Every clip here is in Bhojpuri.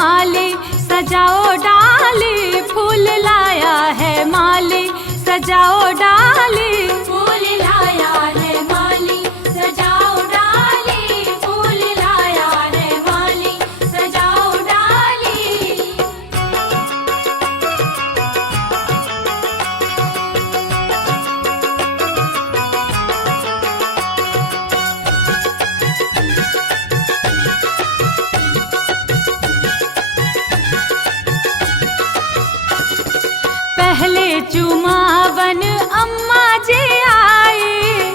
माली सजाओ डाली, फूल लाया है माली सजाओ डाली, फूल लाया है माली सजाओ डाली, फूल लाया है माली सजाओ डाली। पहले चुमावन अम्मा जी आई,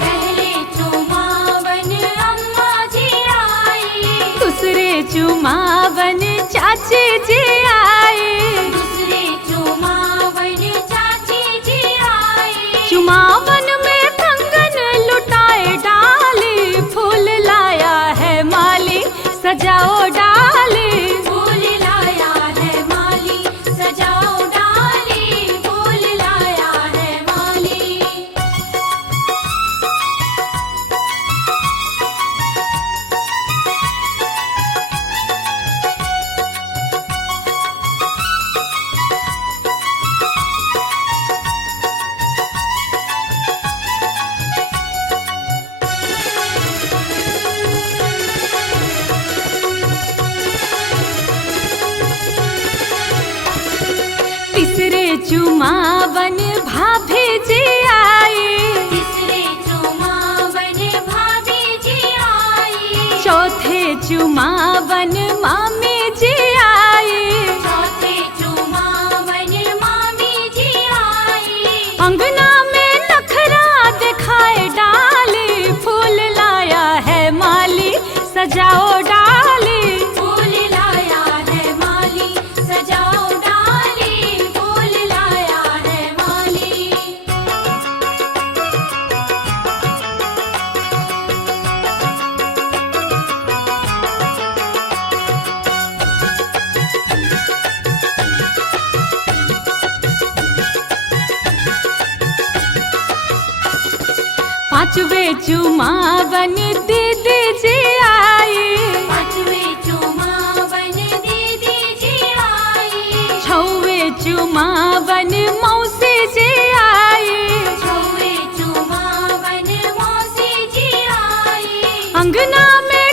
पहले चुमावन अम्मा जी आई, दूसरे चुमावन चाची जी आई, दूसरे चुमावन चाची जी आई। चुमावन में कंगन लुटाए डाली, फूल लाया है माली सजाओ डाली, फूल लाया है माली सजाओ डाली, फूल लाया है माली। तीसरे चुमावन भाभी जी आई, तीसरे चुमावन भाभी जी आई, चौथे चुमावन मामी जी आई, चौथे चुमावन मामी जी आई। अंगना में नखरा दिखाए डाली, फूल लाया है माली सजाओ डाली, फूल लाया है माली सजाओ डाली, फूल लाया है माली। पांचवे चुमावन दीदी जी आई, पांचवे चुमावन दीदी जी आई, छवे चुमावन मौसी जी आई, छवे चुमावन मौसी जी आई। अंगना में